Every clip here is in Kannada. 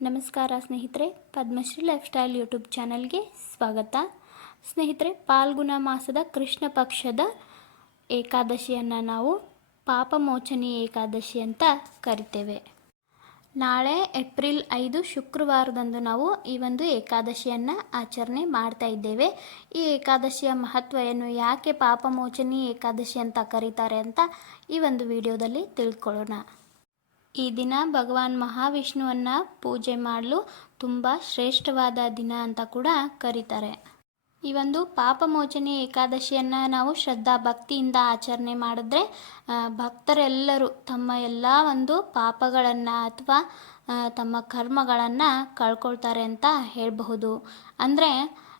ನಮಸ್ಕಾರ ಸ್ನೇಹಿತರೆ, ಪದ್ಮಶ್ರೀ ಲೈಫ್ ಸ್ಟೈಲ್ ಯೂಟ್ಯೂಬ್ ಚಾನಲ್ಗೆ ಸ್ವಾಗತ. ಸ್ನೇಹಿತರೆ, ಪಾಲ್ಗುಣ ಮಾಸದ ಕೃಷ್ಣ ಪಕ್ಷದ ಏಕಾದಶಿಯನ್ನು ನಾವು ಪಾಪಮೋಚನಿ ಏಕಾದಶಿ ಅಂತ ಕರಿತೇವೆ. ನಾಳೆ ಏಪ್ರಿಲ್ ಐದು ಶುಕ್ರವಾರದಂದು ನಾವು ಈ ಒಂದು ಏಕಾದಶಿಯನ್ನು ಆಚರಣೆ ಮಾಡ್ತಾ ಇದ್ದೇವೆ. ಈ ಏಕಾದಶಿಯ ಮಹತ್ವ ಏನು, ಯಾಕೆ ಪಾಪಮೋಚನಿ ಏಕಾದಶಿ ಅಂತ ಕರೀತಾರೆ ಅಂತ ಈ ಒಂದು ವಿಡಿಯೋದಲ್ಲಿ ತಿಳ್ಕೊಳ್ಳೋಣ. ಈ ದಿನ ಭಗವಾನ್ ಮಹಾವಿಷ್ಣುವನ್ನು ಪೂಜೆ ಮಾಡಲು ತುಂಬ ಶ್ರೇಷ್ಠವಾದ ದಿನ ಅಂತ ಕೂಡ ಕರೀತಾರೆ. ಈ ಒಂದು ಪಾಪಮೋಚನೆ ಏಕಾದಶಿಯನ್ನು ನಾವು ಶ್ರದ್ಧಾ ಭಕ್ತಿಯಿಂದ ಆಚರಣೆ ಮಾಡಿದ್ರೆ ಭಕ್ತರೆಲ್ಲರೂ ತಮ್ಮ ಎಲ್ಲ ಒಂದು ಪಾಪಗಳನ್ನು ಅಥವಾ ತಮ್ಮ ಕರ್ಮಗಳನ್ನು ಕಳ್ಕೊಳ್ತಾರೆ ಅಂತ ಹೇಳಬಹುದು. ಅಂದರೆ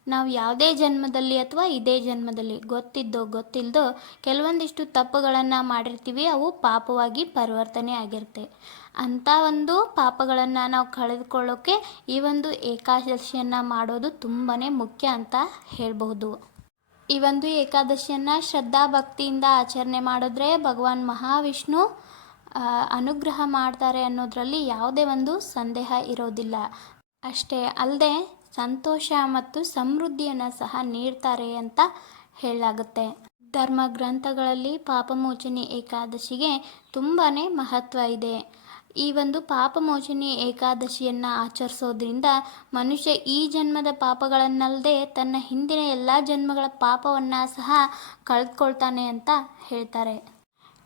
ನಾವು ಯಾವುದೇ ಜನ್ಮದಲ್ಲಿ ಅಥವಾ ಇದೇ ಜನ್ಮದಲ್ಲಿ ಗೊತ್ತಿದ್ದೋ ಗೊತ್ತಿಲ್ಲದೋ ಕೆಲವೊಂದಿಷ್ಟು ತಪ್ಪುಗಳನ್ನು ಮಾಡಿರ್ತೀವಿ, ಅವು ಪಾಪವಾಗಿ ಪರಿವರ್ತನೆ ಆಗಿರುತ್ತೆ. ಅಂಥ ಒಂದು ಪಾಪಗಳನ್ನು ನಾವು ಕಳೆದುಕೊಳ್ಳೋಕ್ಕೆ ಈ ಒಂದು ಏಕಾದಶಿಯನ್ನು ಮಾಡೋದು ತುಂಬಾ ಮುಖ್ಯ ಅಂತ ಹೇಳಬಹುದು. ಈ ಒಂದು ಏಕಾದಶಿಯನ್ನು ಶ್ರದ್ಧಾ ಭಕ್ತಿಯಿಂದ ಆಚರಣೆ ಮಾಡಿದ್ರೆ ಭಗವಾನ್ ಮಹಾವಿಷ್ಣು ಅನುಗ್ರಹ ಮಾಡ್ತಾರೆ ಅನ್ನೋದರಲ್ಲಿ ಯಾವುದೇ ಒಂದು ಸಂದೇಹ ಇರೋದಿಲ್ಲ. ಅಷ್ಟೇ ಅಲ್ಲದೆ ಸಂತೋಷ ಮತ್ತು ಸಮೃದ್ಧಿಯನ್ನು ಸಹ ನೀಡ್ತಾರೆ ಅಂತ ಹೇಳಲಾಗುತ್ತೆ. ಧರ್ಮ ಗ್ರಂಥಗಳಲ್ಲಿ ಪಾಪಮೋಚನೆ ಏಕಾದಶಿಗೆ ತುಂಬಾ ಮಹತ್ವ ಇದೆ. ಈ ಒಂದು ಪಾಪಮೋಚನೆ ಏಕಾದಶಿಯನ್ನು ಆಚರಿಸೋದ್ರಿಂದ ಮನುಷ್ಯ ಈ ಜನ್ಮದ ಪಾಪಗಳನ್ನಲ್ಲದೆ ತನ್ನ ಹಿಂದಿನ ಎಲ್ಲ ಜನ್ಮಗಳ ಪಾಪವನ್ನು ಸಹ ಕಳೆದುಕೊಳ್ತಾನೆ ಅಂತ ಹೇಳ್ತಾರೆ.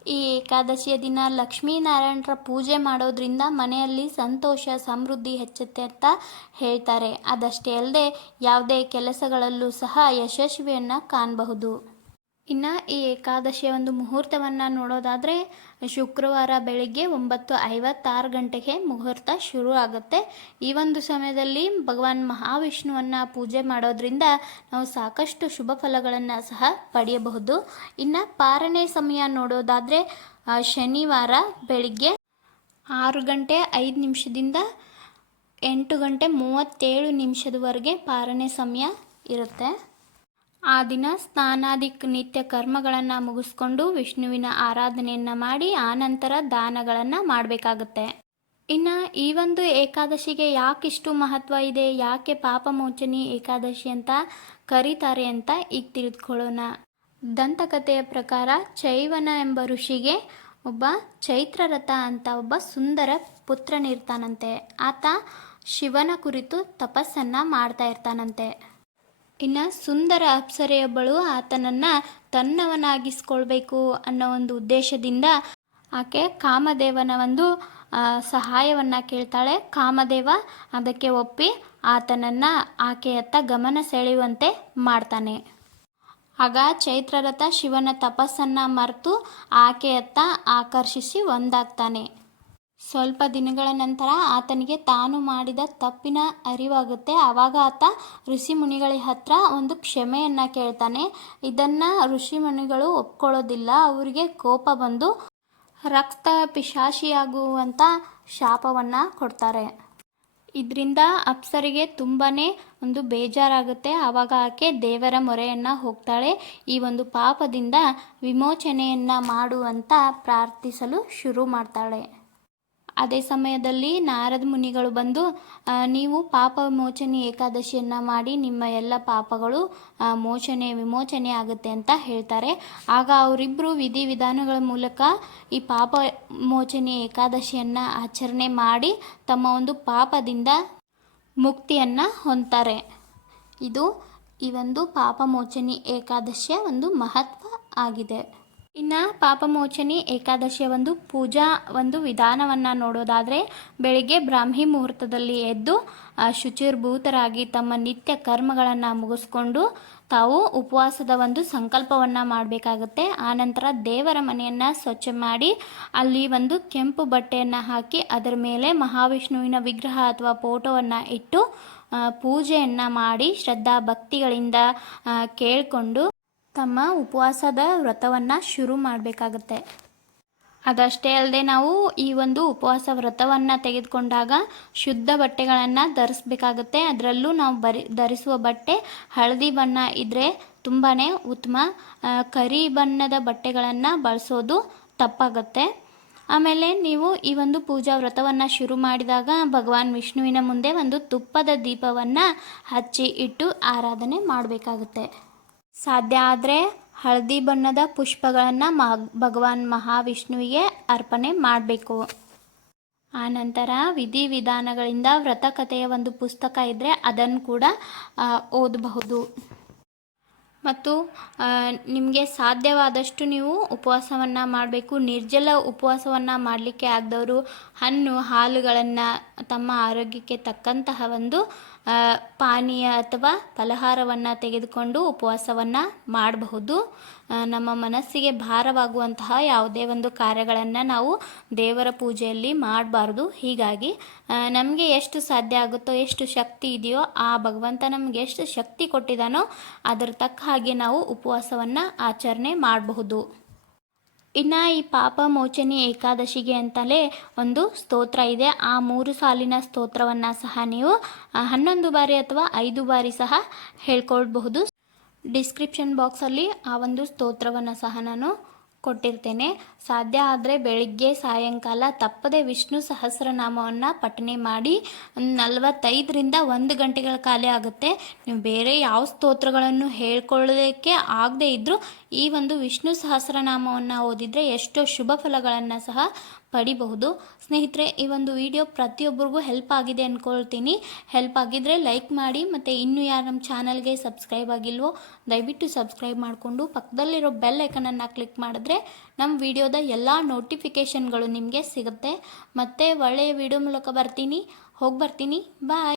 ಈ ಏಕಾದಶಿಯ ದಿನ ಲಕ್ಷ್ಮೀನಾರಾಯಣರ ಪೂಜೆ ಮಾಡೋದ್ರಿಂದ ಮನೆಯಲ್ಲಿ ಸಂತೋಷ, ಸಮೃದ್ಧಿ ಹೆಚ್ಚುತ್ತೆ ಅಂತ ಹೇಳ್ತಾರೆ. ಅದಷ್ಟೇ ಅಲ್ಲದೆ, ಯಾವುದೇ ಕೆಲಸಗಳಲ್ಲೂ ಸಹ ಯಶಸ್ವಿಯನ್ನು ಕಾಣಬಹುದು. ಇನ್ನು ಈ ಏಕಾದಶಿಯ ಒಂದು ಮುಹೂರ್ತವನ್ನು ನೋಡೋದಾದರೆ ಶುಕ್ರವಾರ ಬೆಳಿಗ್ಗೆ ಒಂಬತ್ತು ಐವತ್ತಾರು ಗಂಟೆಗೆ ಮುಹೂರ್ತ ಶುರು ಆಗುತ್ತೆ. ಈ ಒಂದು ಸಮಯದಲ್ಲಿ ಭಗವಾನ್ ಮಹಾವಿಷ್ಣುವನ್ನು ಪೂಜೆ ಮಾಡೋದ್ರಿಂದ ನಾವು ಸಾಕಷ್ಟು ಶುಭ ಫಲಗಳನ್ನು ಸಹ ಪಡೆಯಬಹುದು. ಇನ್ನು ಪಾರನೇ ಸಮಯ ನೋಡೋದಾದರೆ ಶನಿವಾರ ಬೆಳಿಗ್ಗೆ ಆರು ಗಂಟೆ ಐದು ನಿಮಿಷದಿಂದ ಎಂಟು ಗಂಟೆ ಮೂವತ್ತೇಳು ನಿಮಿಷದವರೆಗೆ ಪಾರನೇ ಸಮಯ ಇರುತ್ತೆ. ಆ ದಿನ ಸ್ನಾನಾದಿ ನಿತ್ಯ ಕರ್ಮಗಳನ್ನು ಮುಗಿಸ್ಕೊಂಡು ವಿಷ್ಣುವಿನ ಆರಾಧನೆಯನ್ನು ಮಾಡಿ ಆನಂತರ ದಾನಗಳನ್ನು ಮಾಡಬೇಕಾಗುತ್ತೆ. ಇನ್ನು ಈ ಒಂದು ಏಕಾದಶಿಗೆ ಯಾಕಿಷ್ಟು ಮಹತ್ವ ಇದೆ, ಯಾಕೆ ಪಾಪಮೋಚನಿ ಏಕಾದಶಿ ಅಂತ ಕರೀತಾರೆ ಅಂತ ಈಗ ತಿಳಿದುಕೊಳ್ಳೋಣ. ದಂತಕಥೆಯ ಪ್ರಕಾರ ಚೈವನ ಎಂಬ ಋಷಿಗೆ ಒಬ್ಬ ಚೈತ್ರರಥ ಅಂತ ಒಬ್ಬ ಸುಂದರ ಪುತ್ರನಿರ್ತಾನಂತೆ. ಆತ ಶಿವನ ಕುರಿತು ತಪಸ್ಸನ್ನು ಮಾಡ್ತಾ ಇರ್ತಾನಂತೆ. ಇನ್ನು ಸುಂದರ ಅಪ್ಸರೆಯೊಬ್ಬಳು ಆತನನ್ನು ತನ್ನವನಾಗಿಸ್ಕೊಳ್ಬೇಕು ಅನ್ನೋ ಒಂದು ಉದ್ದೇಶದಿಂದ ಆಕೆ ಕಾಮದೇವನ ಒಂದು ಸಹಾಯವನ್ನು ಕೇಳ್ತಾಳೆ. ಕಾಮದೇವ ಅದಕ್ಕೆ ಒಪ್ಪಿ ಆತನನ್ನು ಆಕೆಯತ್ತ ಗಮನ ಸೆಳೆಯುವಂತೆ ಮಾಡ್ತಾನೆ. ಆಗ ಚೈತ್ರರಥ ಶಿವನ ತಪಸ್ಸನ್ನು ಮರೆತು ಆಕೆಯತ್ತ ಆಕರ್ಷಿಸಿ ಒಂದಾಗ್ತಾನೆ. ಸ್ವಲ್ಪ ದಿನಗಳ ನಂತರ ಆತನಿಗೆ ತಾನು ಮಾಡಿದ ತಪ್ಪಿನ ಅರಿವಾಗುತ್ತೆ. ಆವಾಗ ಆತ ಋಷಿ ಮುನಿಗಳ ಹತ್ರ ಒಂದು ಕ್ಷಮೆಯನ್ನು ಕೇಳ್ತಾನೆ. ಇದನ್ನು ಋಷಿ ಮುನಿಗಳು ಒಪ್ಕೊಳ್ಳೋದಿಲ್ಲ. ಅವರಿಗೆ ಕೋಪ ಬಂದು ರಕ್ತ ಪಿಶಾಶಿಯಾಗುವಂಥ ಶಾಪವನ್ನು ಕೊಡ್ತಾರೆ. ಇದರಿಂದ ಅಪ್ಸರಿಗೆ ತುಂಬಾ ಒಂದು ಬೇಜಾರಾಗುತ್ತೆ. ಆವಾಗ ಆಕೆ ದೇವರ ಮೊರೆಯನ್ನು ಹೋಗ್ತಾಳೆ. ಈ ಒಂದು ಪಾಪದಿಂದ ವಿಮೋಚನೆಯನ್ನು ಮಾಡುವಂತ ಪ್ರಾರ್ಥಿಸಲು ಶುರು ಮಾಡ್ತಾಳೆ. ಅದೇ ಸಮಯದಲ್ಲಿ ನಾರದ ಮುನಿಗಳು ಬಂದು ನೀವು ಪಾಪ ವಿಮೋಚನೆ ಏಕಾದಶಿಯನ್ನು ಮಾಡಿ ನಿಮ್ಮ ಎಲ್ಲ ಪಾಪಗಳು ಮೋಚನೆ, ವಿಮೋಚನೆ ಆಗುತ್ತೆ ಅಂತ ಹೇಳ್ತಾರೆ. ಆಗ ಅವರಿಬ್ಬರು ವಿಧಿವಿಧಾನಗಳ ಮೂಲಕ ಈ ಪಾಪ ಮೋಚನೆ ಏಕಾದಶಿಯನ್ನು ಆಚರಣೆ ಮಾಡಿ ತಮ್ಮ ಒಂದು ಪಾಪದಿಂದ ಮುಕ್ತಿಯನ್ನು ಹೊಂದ್ತಾರೆ. ಇದು ಈ ಒಂದು ಪಾಪಮೋಚನಿ ಏಕಾದಶಿಯ ಒಂದು ಮಹತ್ವ ಆಗಿದೆ. ಇನ್ನು ಪಾಪಮೋಚನೆ ಏಕಾದಶಿಯ ಒಂದು ಪೂಜಾ ಒಂದು ವಿಧಾನವನ್ನು ನೋಡೋದಾದರೆ ಬೆಳಿಗ್ಗೆ ಬ್ರಾಹ್ಮಿ ಮುಹೂರ್ತದಲ್ಲಿ ಎದ್ದು ಶುಚಿರ್ಭೂತರಾಗಿ ತಮ್ಮ ನಿತ್ಯ ಕರ್ಮಗಳನ್ನು ಮುಗಿಸ್ಕೊಂಡು ತಾವು ಉಪವಾಸದ ಒಂದು ಸಂಕಲ್ಪವನ್ನು ಮಾಡಬೇಕಾಗುತ್ತೆ. ಆನಂತರ ದೇವರ ಮನೆಯನ್ನು ಸ್ವಚ್ಛ ಮಾಡಿ, ಅಲ್ಲಿ ಒಂದು ಕೆಂಪು ಬಟ್ಟೆಯನ್ನು ಹಾಕಿ ಅದರ ಮೇಲೆ ಮಹಾವಿಷ್ಣುವಿನ ವಿಗ್ರಹ ಅಥವಾ ಫೋಟೋವನ್ನು ಇಟ್ಟು ಪೂಜೆಯನ್ನ ಮಾಡಿ ಶ್ರದ್ಧಾ ಭಕ್ತಿಗಳಿಂದ ಕೇಳಿಕೊಂಡು ತಮ್ಮ ಉಪವಾಸದ ವ್ರತವನ್ನು ಶುರು ಮಾಡಬೇಕಾಗತ್ತೆ. ಅದಷ್ಟೇ ಅಲ್ಲದೆ ನಾವು ಈ ಒಂದು ಉಪವಾಸ ವ್ರತವನ್ನು ತೆಗೆದುಕೊಂಡಾಗ ಶುದ್ಧ ಬಟ್ಟೆಗಳನ್ನು ಧರಿಸ್ಬೇಕಾಗುತ್ತೆ. ಅದರಲ್ಲೂ ನಾವು ಬರಿ, ಧರಿಸುವ ಬಟ್ಟೆ ಹಳದಿ ಬಣ್ಣ ಇದ್ದರೆ ತುಂಬಾ ಉತ್ತಮ ಕರಿ ಬಣ್ಣದ ಬಟ್ಟೆಗಳನ್ನು ಬಳಸೋದು ತಪ್ಪಾಗುತ್ತೆ. ಆಮೇಲೆ ನೀವು ಈ ಒಂದು ಪೂಜಾ ವ್ರತವನ್ನು ಶುರು ಮಾಡಿದಾಗ ಭಗವಾನ್ ವಿಷ್ಣುವಿನ ಮುಂದೆ ಒಂದು ತುಪ್ಪದ ದೀಪವನ್ನು ಹಚ್ಚಿ ಇಟ್ಟು ಆರಾಧನೆ ಮಾಡಬೇಕಾಗುತ್ತೆ. ಸಾಧ್ಯ ಆದರೆ ಹಳದಿ ಬಣ್ಣದ ಪುಷ್ಪಗಳನ್ನು ಮಹ ಭಗವಾನ್ ಮಹಾವಿಷ್ಣುವಿಗೆ ಅರ್ಪಣೆ ಮಾಡಬೇಕು. ಆನಂತರ ವಿಧಿವಿಧಾನಗಳಿಂದ ವ್ರತಕಥೆಯ ಒಂದು ಪುಸ್ತಕ ಇದ್ದರೆ ಅದನ್ನು ಕೂಡ ಓದಬಹುದು. ಮತ್ತು ನಿಮಗೆ ಸಾಧ್ಯವಾದಷ್ಟು ನೀವು ಉಪವಾಸವನ್ನು ಮಾಡಬೇಕು. ನಿರ್ಜಲ ಉಪವಾಸವನ್ನು ಮಾಡಲಿಕ್ಕೆ ಆಗದವರು ಹಣ್ಣು, ಹಾಲುಗಳನ್ನು ತಮ್ಮ ಆರೋಗ್ಯಕ್ಕೆ ತಕ್ಕಂತಹ ಒಂದು ಪಾನೀಯ ಅಥವಾ ಫಲಹಾರವನ್ನು ತೆಗೆದುಕೊಂಡು ಉಪವಾಸವನ್ನು ಮಾಡಬಹುದು. ನಮ್ಮ ಮನಸ್ಸಿಗೆ ಭಾರವಾಗುವಂತಹ ಯಾವುದೇ ಒಂದು ಕಾರ್ಯಗಳನ್ನು ನಾವು ದೇವರ ಪೂಜೆಯಲ್ಲಿ ಮಾಡಬಾರ್ದು. ಹೀಗಾಗಿ ನಮಗೆ ಎಷ್ಟು ಸಾಧ್ಯ ಆಗುತ್ತೋ, ಎಷ್ಟು ಶಕ್ತಿ ಇದೆಯೋ ಆ ಭಗವಂತ ನಮಗೆ ಎಷ್ಟು ಶಕ್ತಿ ಕೊಟ್ಟಿದ್ದಾನೋ ಅದರ ತಕ್ಕ ಹಾಗೆ ನಾವು ಉಪವಾಸವನ್ನು ಆಚರಣೆ ಮಾಡಬಹುದು. ಇನ್ನು ಈ ಪಾಪ ಮೋಚನಿ ಏಕಾದಶಿಗೆ ಅಂತಲೇ ಒಂದು ಸ್ತೋತ್ರ ಇದೆ. ಆ ಮೂರು ಸಾಲಿನ ಸ್ತೋತ್ರವನ್ನು ಸಹ ನೀವು ಹನ್ನೊಂದು ಬಾರಿ ಅಥವಾ ಐದು ಬಾರಿ ಸಹ ಹೇಳ್ಕೊಳ್ಬಹುದು. ಡಿಸ್ಕ್ರಿಪ್ಷನ್ ಬಾಕ್ಸಲ್ಲಿ ಆ ಒಂದು ಸ್ತೋತ್ರವನ್ನು ಸಹ ನಾನು ಕೊಟ್ಟಿರ್ತೇನೆ. ಸಾಧ್ಯ ಆದರೆ ಬೆಳಿಗ್ಗೆ ಸಾಯಂಕಾಲ ತಪ್ಪದೆ ವಿಷ್ಣು ಸಹಸ್ರನಾಮವನ್ನು ಪಠನೆ ಮಾಡಿ ನಲವತ್ತೈದರಿಂದ ಒಂದು ಗಂಟೆಗಳ ಕಾಲ ಆಗುತ್ತೆ. ನೀವು ಬೇರೆ ಯಾವ ಸ್ತೋತ್ರಗಳನ್ನು ಹೇಳ್ಕೊಳ್ಳೋದಕ್ಕೆ ಆಗದೇ ಇದ್ದರೂ ಈ ಒಂದು ವಿಷ್ಣು ಸಹಸ್ರನಾಮವನ್ನು ಓದಿದರೆ ಎಷ್ಟೋ ಶುಭ ಫಲಗಳನ್ನು ಸಹ ಪಡಿಬಹುದು. ಸ್ನೇಹಿತರೆ, ಈ ಒಂದು ವಿಡಿಯೋ ಪ್ರತಿಯೊಬ್ಬರಿಗೂ ಹೆಲ್ಪ್ ಆಗಿದೆ ಅಂದ್ಕೊಳ್ತೀನಿ ಹೆಲ್ಪ್ ಆಗಿದ್ದರೆ ಲೈಕ್ ಮಾಡಿ, ಮತ್ತು ಇನ್ನೂ ಯಾರು ನಮ್ಮ ಚಾನಲ್ಗೆ ಸಬ್ಸ್ಕ್ರೈಬ್ ಆಗಿಲ್ವೋ, ದಯವಿಟ್ಟು ಸಬ್ಸ್ಕ್ರೈಬ್ ಮಾಡಿಕೊಂಡು ಪಕ್ಕದಲ್ಲಿರೋ ಬೆಲ್ ಐಕನನ್ನು ಕ್ಲಿಕ್ ಮಾಡಿದ್ರೆ ನಮ್ಮ ವಿಡಿಯೋದ ಎಲ್ಲ ನೋಟಿಫಿಕೇಷನ್ಗಳು ನಿಮಗೆ ಸಿಗುತ್ತೆ. ಮತ್ತು ಒಳ್ಳೆಯ ವಿಡಿಯೋ ಮೂಲಕ ಬರ್ತೀನಿ. ಹೋಗಿ ಬರ್ತೀನಿ. ಬಾಯ್.